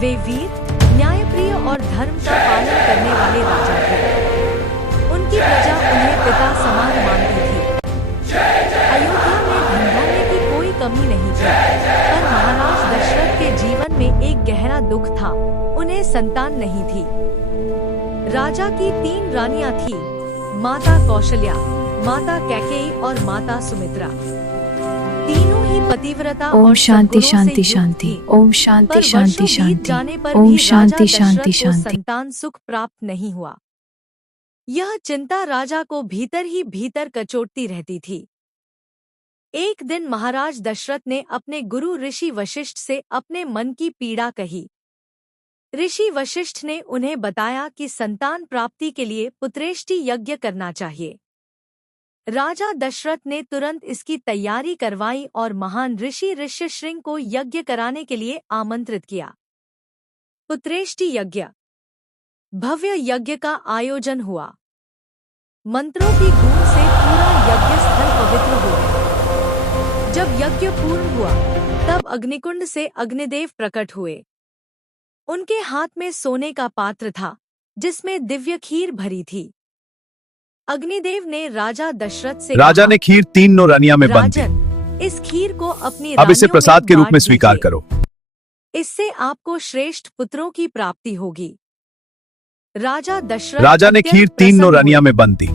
वे वीर, न्यायप्रिय और धर्म का पालन करने वाले राजा थे। उनकी प्रजा उन्हें पिता समान मानती थी। अयोध्या में धन-धान्य की कोई कमी नहीं थी, पर महाराज दशरथ के जीवन में एक गहरा दुख था, उन्हें संतान नहीं थी। राजा की 3 रानियां थी, माता कौशल्या, माता कैकेयी और माता सुमित्रा। तीनों ही पतिव्रता ओम और शांति सद्गुणों शांति से युक्त शांति। थीं। ओम शांति पर शांति वर्षों बीत शांति। जाने पर ओम भी शांति राजा शांति दशरथ को शांति। संतान सुख प्राप्त नहीं हुआ। यह चिंता राजा को भीतर ही भीतर कचोटती रहती थी। एक दिन महाराज दशरथ ने अपने गुरु ऋषि वशिष्ठ से अपने मन की पीड़ा कही। ऋषि वशिष्ठ ने उन्हें बताया कि संतान प्राप्ति के लिए पुत्रेष्टि यज्ञ करना चाहिए। राजा दशरथ ने तुरंत इसकी तैयारी करवाई और महान ऋषि ऋष्यशृंग को यज्ञ कराने के लिए आमंत्रित किया। पुत्रेष्टि यज्ञ। भव्य यज्ञ का आयोजन हुआ। मंत्रों की गूंज से पूरा यज्ञ स्थल पवित्र हो गया। जब यज्ञ पूर्ण हुआ, तब अग्निकुंड से अग्निदेव प्रकट हुए। उनके हाथ में सोने का पात्र था, जिसमें दिव्य खीर भरी थी। अग्निदेव ने राजा दशरथ से राजा कहा, ने खीर 3 नौरानियां में बंद दी। राजन, इस खीर को अपनी अब इसे रानियों प्रसाद के रूप में बांट स्वीकार दीजिए। करो। इससे आपको श्रेष्ठ पुत्रों की प्राप्ति होगी। राजा दशरथ राजा ने अत्यंत खीर 3 प्रसन्न नौरानियां हुए। में बंद दी।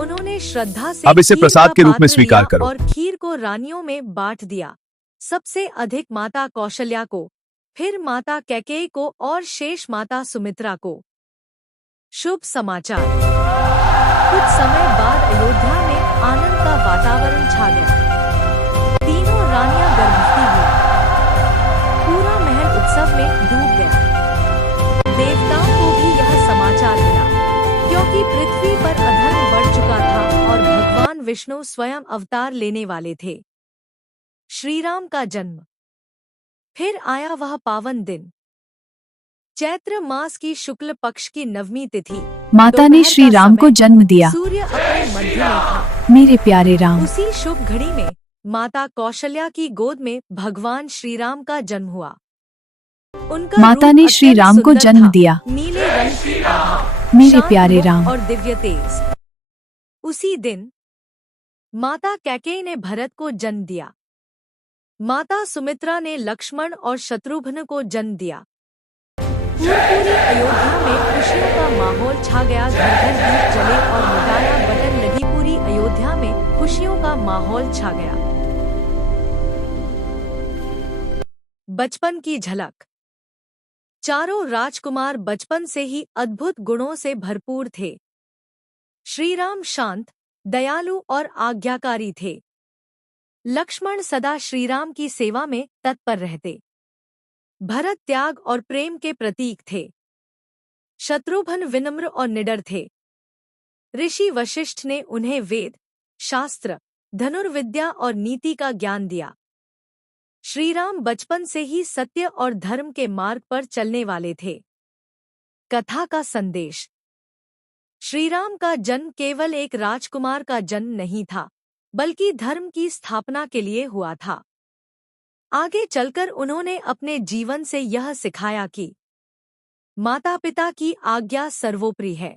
उन्होंने श्रद्धा से अब इसे खीर प्रसाद का के रूप में पात्र स्वीकार लिया करो। और खीर को रानियों में बांट दिया। सबसे अधिक माता कौशल्या को, फिर माता कैकेयी को और शेष माता सुमित्रा को। शुभ समाचार। कुछ समय बाद अयोध्या में आनंद का वातावरण छा गया। तीनों रानियां गर्भवती हुईं। पूरा महल उत्सव में डूब गया। देवताओं को भी यह समाचार मिला, क्योंकि पृथ्वी पर अधर्म बढ़ चुका था और भगवान विष्णु स्वयं अवतार लेने वाले थे। श्री राम का जन्म। फिर आया वह पावन दिन। चैत्र मास की शुक्ल पक्ष की नवमी तिथि। माता ने दोपहर श्री का राम को समय, जन्म दिया। सूर्य अपने मध्य में था। मेरे प्यारे राम, उसी शुभ घड़ी में माता कौशल्या की गोद में भगवान श्री राम का जन्म हुआ। उनका माता रूप ने श्री अत्यंत राम को सुंदर जन्म था। दिया। नीले रंग की आभा, मेरे शांत प्यारे मुख राम। और दिव्य तेज। उसी दिन माता कैकेयी ने भरत को जन्म दिया। माता सुमित्रा ने लक्ष्मण और शत्रुघ्न को जन्म दिया। पूरी अयोध्या में खुशियों का माहौल छा गया। घर घर दीप जले और मिठाइयां बटन लगी। पूरी अयोध्या में खुशियों का माहौल छा गया। बचपन की झलक। चारों राजकुमार बचपन से ही अद्भुत गुणों से भरपूर थे। श्री राम शांत, दयालु और आज्ञाकारी थे। लक्ष्मण सदा श्रीराम की सेवा में तत्पर रहते। भरत त्याग और प्रेम के प्रतीक थे। शत्रुघ्न विनम्र और निडर थे। ऋषि वशिष्ठ ने उन्हें वेद, शास्त्र, धनुर्विद्या और नीति का ज्ञान दिया। श्रीराम बचपन से ही सत्य और धर्म के मार्ग पर चलने वाले थे। कथा का संदेश। श्रीराम का जन्म केवल एक राजकुमार का जन्म नहीं था, बल्कि धर्म की स्थापना के लिए हुआ था। आगे चलकर उन्होंने अपने जीवन से यह सिखाया कि माता पिता की आज्ञा सर्वोपरि है।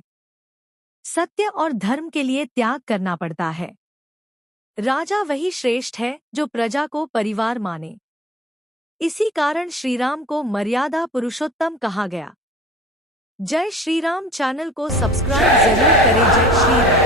सत्य और धर्म के लिए त्याग करना पड़ता है। राजा वही श्रेष्ठ है जो प्रजा को परिवार माने। इसी कारण श्रीराम को मर्यादा पुरुषोत्तम कहा गया। जय श्री राम चैनल को सब्सक्राइब जरूर करें। जय श्री राम।